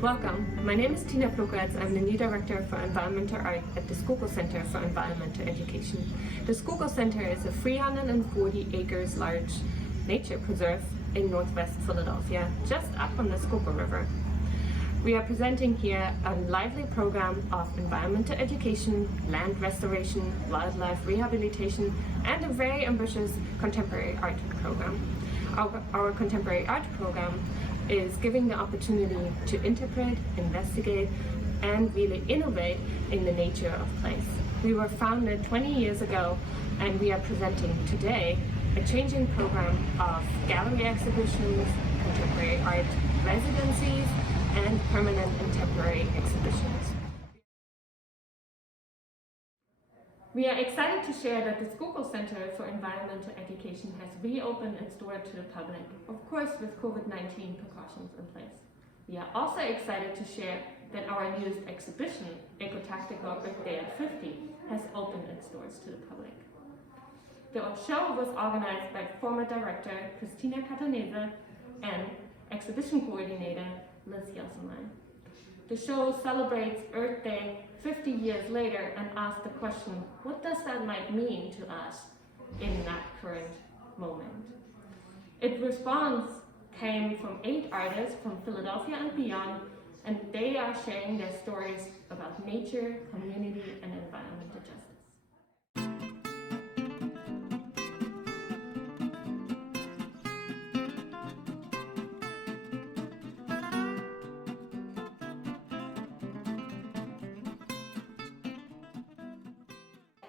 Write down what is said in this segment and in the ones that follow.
Welcome. My name is Tina Plukatz. I'm the new director for environmental art at the Schuylkill Center for Environmental Education. The Schuylkill Center is a 340 acres large nature preserve in northwest Philadelphia, just up on the Schuylkill River. We are presenting here a lively program of environmental education, land restoration, wildlife rehabilitation, and a very ambitious contemporary art program. Our contemporary art program is giving the opportunity to interpret, investigate, and really innovate in the nature of place. We were founded 20 years ago, and we are presenting today a changing program of gallery exhibitions, contemporary art residencies, and permanent and temporary exhibitions. We are excited to share that the Schuylkill Center for Environmental Education has reopened its door to the public, of course with COVID-19 precautions in place. We are also excited to share that our newest exhibition, Ecotactical Earth Day at 50, has opened its doors to the public. The show was organized by former director Christina Catanese and exhibition coordinator Liz Yelsemine. The show celebrates Earth Day 50 years later and asks the question, what does that might mean to us in that current moment? Its response came from 8 artists from Philadelphia and beyond, and they are sharing their stories about nature, community, and environmental justice.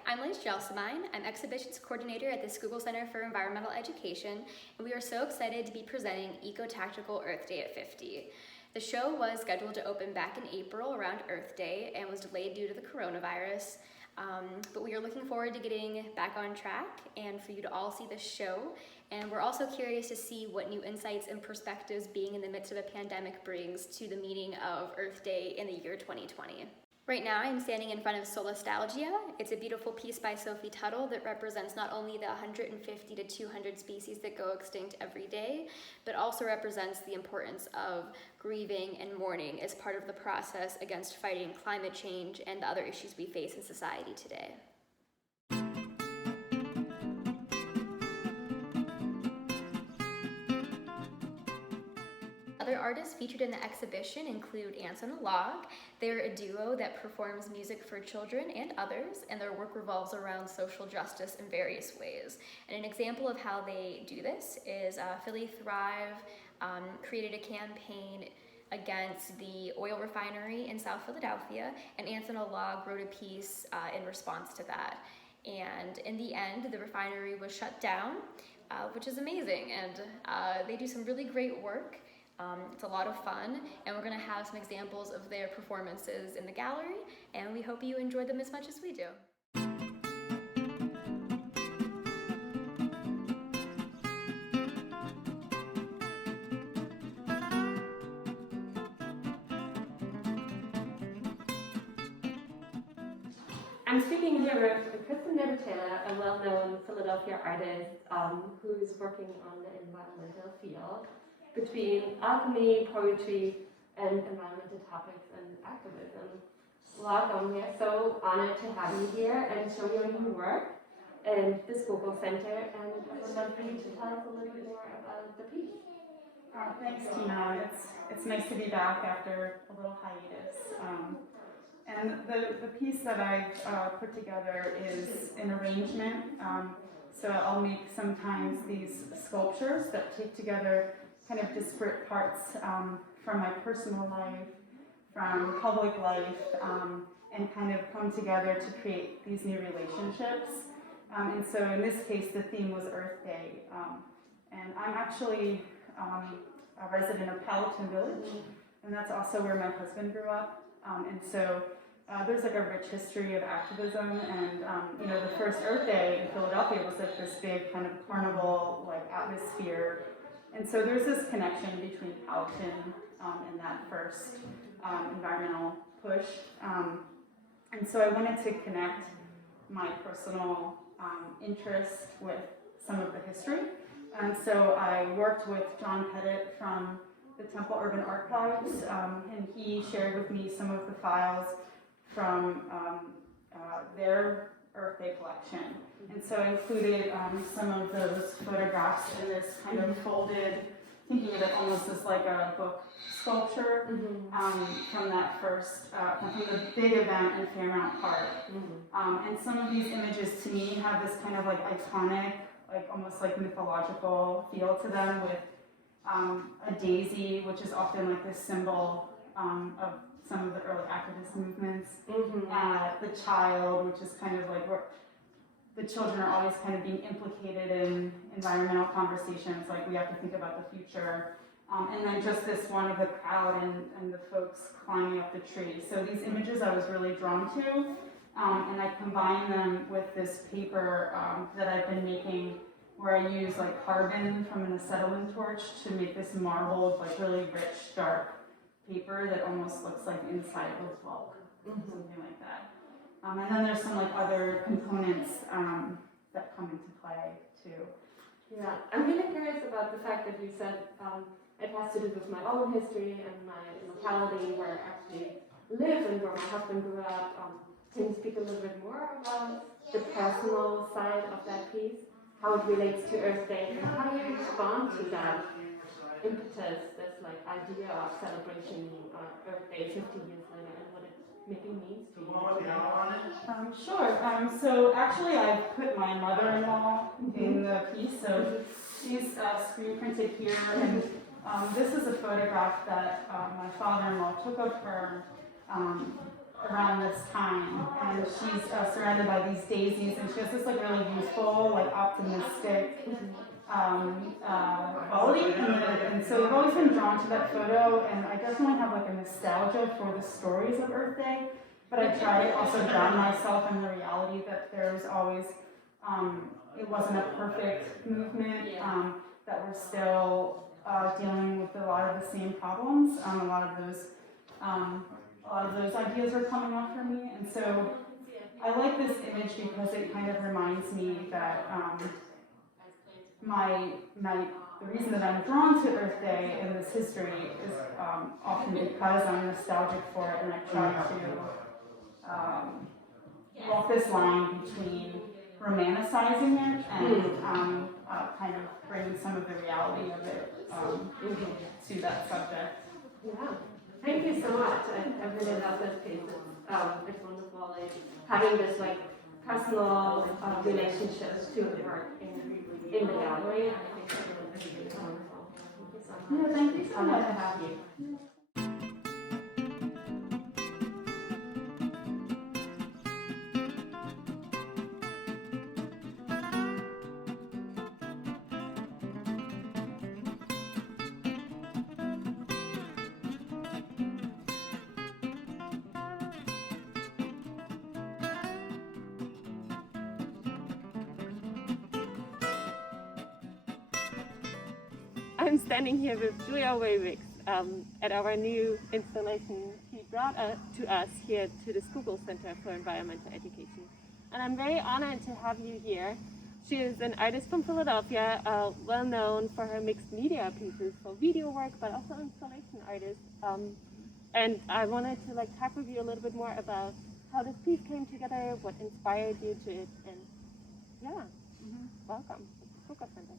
I'm Liz Yelsemine. I'm Exhibitions Coordinator at the Schuylkill Center for Environmental Education, and we are so excited to be presenting Ecotactical Earth Day at 50. The show was scheduled to open back in April around Earth Day and was delayed due to the coronavirus, but we are looking forward to getting back on track and for you to all see the show, and we're also curious to see what new insights and perspectives being in the midst of a pandemic brings to the meaning of Earth Day in the year 2020. Right now, I'm standing in front of Solastalgia. It's a beautiful piece by Sophie Tuttle that represents not only the 150 to 200 species that go extinct every day, but also represents the importance of grieving and mourning as part of the process against fighting climate change and the other issues we face in society today. Other artists featured in the exhibition include Ants on a Log. They're a duo that performs music for children and others, and their work revolves around social justice in various ways. And an example of how they do this is Philly Thrive created a campaign against the oil refinery in South Philadelphia, and Ants on a Log wrote a piece in response to that. And in the end, the refinery was shut down, which is amazing, and they do some really great work. It's a lot of fun, and we're going to have some examples of their performances in the gallery, and we hope you enjoy them as much as we do. I'm speaking here with Kristen Taylor, a well-known Philadelphia artist who's working on the environmental field between alchemy, poetry, and environmental topics and activism. Welcome, we are so honored to have you here and show your new work in the Schuylkill Center, and I would love for you to tell us a little bit more about the piece. Thanks, Tina. It's nice to be back after a little hiatus. And the piece that I've put together is an arrangement. So I'll make sometimes these sculptures that take together kind of disparate parts from my personal life, from public life, and kind of come together to create these new relationships. And so in this case, the theme was Earth Day. And I'm actually a resident of Powelton Village, and that's also where my husband grew up. And so there's like a rich history of activism, and you know, the first Earth Day in Philadelphia was like this big kind of carnival like atmosphere. And so there's this connection between Powelton and that first environmental push. And so I wanted to connect my personal interest with some of the history. And so I worked with John Pettit from the Temple Urban Archives, and he shared with me some of the files from their Earth Day collection. And so I included some of those photographs in this kind of folded, thinking of it almost as like a book sculpture from that first, from the big event in Fairmount Park. And some of these images to me have this kind of like iconic, like almost like mythological feel to them, with a daisy, which is often like this symbol of some of the early activist movements. The child, which is kind of like where the children are always kind of being implicated in environmental conversations, like we have to think about the future. And then just this one of the crowd and the folks climbing up the tree. So these images I was really drawn to, and I combine them with this paper that I've been making, where I use like carbon from an acetylene torch to make this marbled, like really rich, dark paper that almost looks like inside of a book, something like that. And then there's some like other components that come into play too. Yeah, I'm really curious about the fact that you said it has to do with my own history and my locality where I actually live and where my husband grew up. Can you speak a little bit more about the personal side of that piece, how it relates to Earth Day, and how do you respond to that impetus, this like idea of celebrating Earth Day 50 years later, and what it maybe means to you? Sure. So actually, I put my mother-in-law in the piece. So she's screen printed here, and this is a photograph that my father-in-law took of her around this time, and she's surrounded by these daisies, and she has this like really youthful, like optimistic quality, and so I've always been drawn to that photo, and I definitely have like a nostalgia for the stories of Earth Day, but I try to also ground myself in the reality that there's always, it wasn't a perfect movement, that we're still dealing with a lot of the same problems. A lot of those ideas are coming up for me, and so I like this image because it kind of reminds me that the reason that I'm drawn to Earth Day and this history is often because I'm nostalgic for it, and I try to walk this line between romanticizing it and kind of bringing some of the reality of it to that subject. Yeah, thank you so much. I really love this piece. It's wonderful, like having this like personal relationship to the work in the gallery. I think it's really wonderful. Thank you so much. Yeah, thank you so much. Glad to have you. I'm standing here with Julia Weywick at our new installation she brought to us here to the Schuylkill Center for Environmental Education. And I'm very honored to have you here. She is an artist from Philadelphia, well known for her mixed media pieces, for video work, but also installation artist. And I wanted to talk with you a little bit more about how this piece came together, what inspired you to it, and welcome.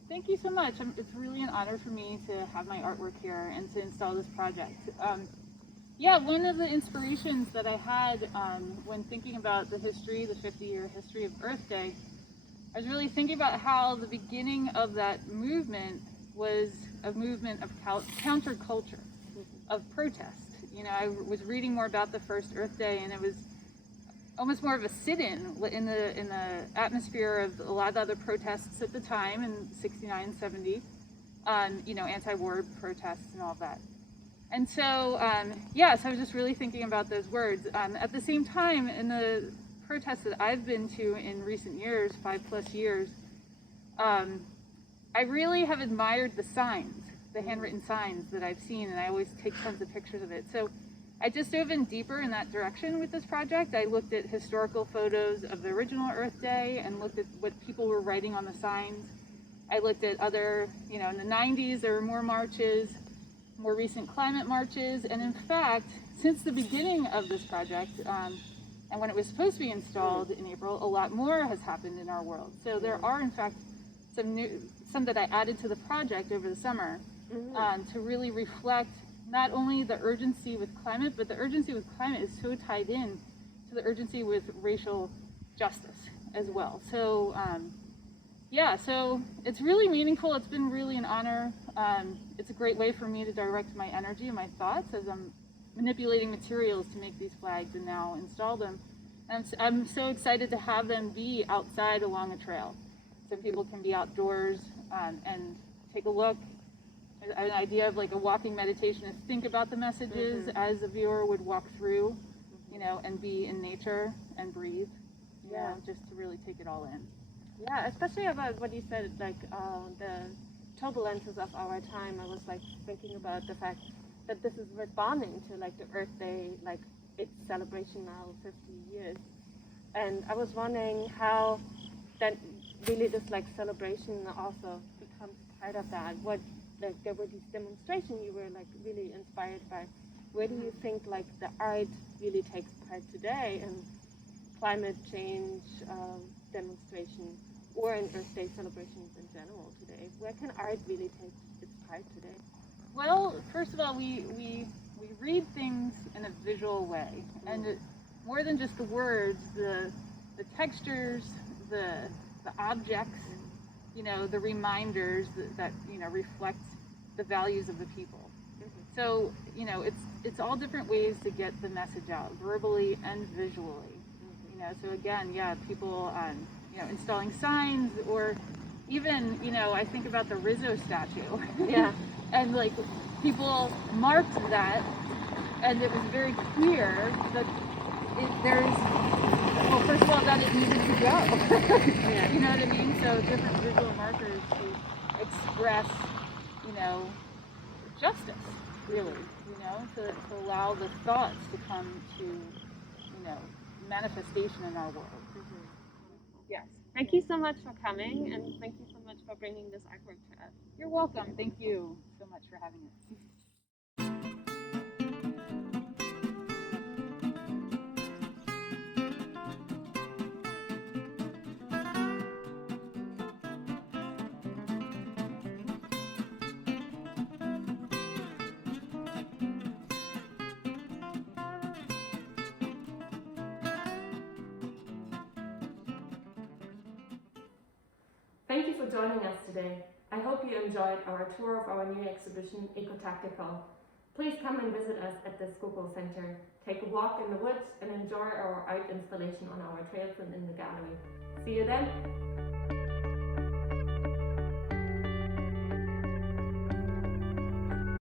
Thank you so much. It's really an honor for me to have my artwork here and to install this project. One of the inspirations that I had when thinking about the history, the 50-year history of Earth Day, I was really thinking about how the beginning of that movement was a movement of counterculture, of protest. I was reading more about the first Earth Day, and it was almost more of a sit-in in the atmosphere of a lot of the other protests at the time in 69, 70, anti-war protests and all of that. And so, so I was just really thinking about those words. At the same time, in the protests that I've been to in recent years, 5+ years, I really have admired the signs, the handwritten signs that I've seen, and I always take tons of pictures of it. So I just dove in deeper in that direction with this project. I looked at historical photos of the original Earth Day and looked at what people were writing on the signs. I looked at other, in the 90s there were more marches. more recent climate marches, and in fact, since the beginning of this project, and when it was supposed to be installed in April, a lot more has happened in our world. So there are, in fact, some that I added to the project over the summer to really reflect not only the urgency with climate, but the urgency with climate is so tied in to the urgency with racial justice as well. So yeah, so it's really meaningful. It's been really an honor. It's a great way for me to direct my energy and my thoughts as I'm manipulating materials to make these flags and now install them. And I'm so excited to have them be outside along a trail, so people can be outdoors and take a look. An idea of like a walking meditation is think about the messages as a viewer would walk through, you know, and be in nature and breathe, you know, just to really take it all in. Yeah, especially about what you said, like the turbulences of our time. I was like thinking about the fact that this is responding to like the Earth Day, like its celebration now, 50 years. And I was wondering how that really this like celebration also becomes part of that. What, like there were these demonstrations you were like really inspired by. Where do you think like the art really takes part today in climate change demonstration or in Earth Day celebrations in general today? Where can art really take its part today? Well, first of all, we read things in a visual way, and more than just the words, the textures, the objects, you know, the reminders that you know reflect the values of the people. So you know, it's all different ways to get the message out, verbally and visually. You know, so again, yeah, people you know, installing signs, or even, you know, I think about the Rizzo statue. Yeah. And like people marked that, and it was very clear that well, first of all, that it needed to go. Yeah. You know what I mean? So different visual markers to express, you know, justice, really, you know, to allow the thoughts to come to, you know, manifestation in our world. Yes. Thank you so much for coming, and thank you so much for bringing this artwork to us. You're welcome. Thank you so much for having us. Thank you for joining us today. I hope you enjoyed our tour of our new exhibition, Ecotactical. Please come and visit us at the Schuylkill Center. Take a walk in the woods and enjoy our art installation on our trails and in the gallery. See you then!